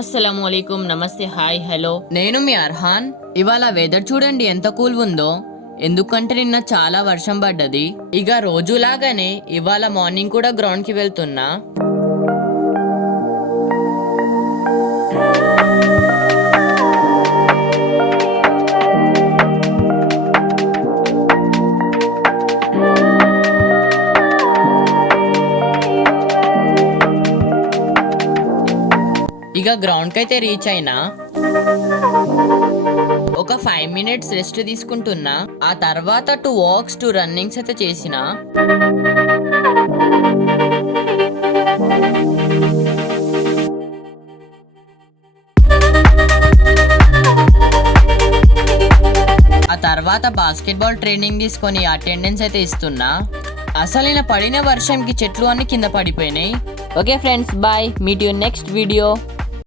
అస్సలాముఅలైకుం, నమస్తే, hi, hello. నేను మీ అర్హాన్. ఇవాళ వెదర్ చూడండి ఎంత కూల్ ఉందో. ఎందుకంటే నిన్న చాలా వర్షం పడ్డది. ఇక రోజులాగానే ఇవాళ మార్నింగ్ కూడా గ్రౌండ్ కి వెళ్తున్నా. ఇక గ్రౌండ్కి అయితే రీచ్ అయినా. ఒక 5 minutes రెస్ట్ తీసుకుంటున్నా. ఆ తర్వాత 2 walks 2 రన్నింగ్స్ అయితే చేసిన. ఆ తర్వాత బాస్కెట్బాల్ ట్రైనింగ్ తీసుకొని అటెండెన్స్ అయితే ఇస్తున్నా. అసలు పడిన వర్షంకి చెట్లు అన్ని కింద పడిపోయినాయి. Okay friends, bye, meet you next video.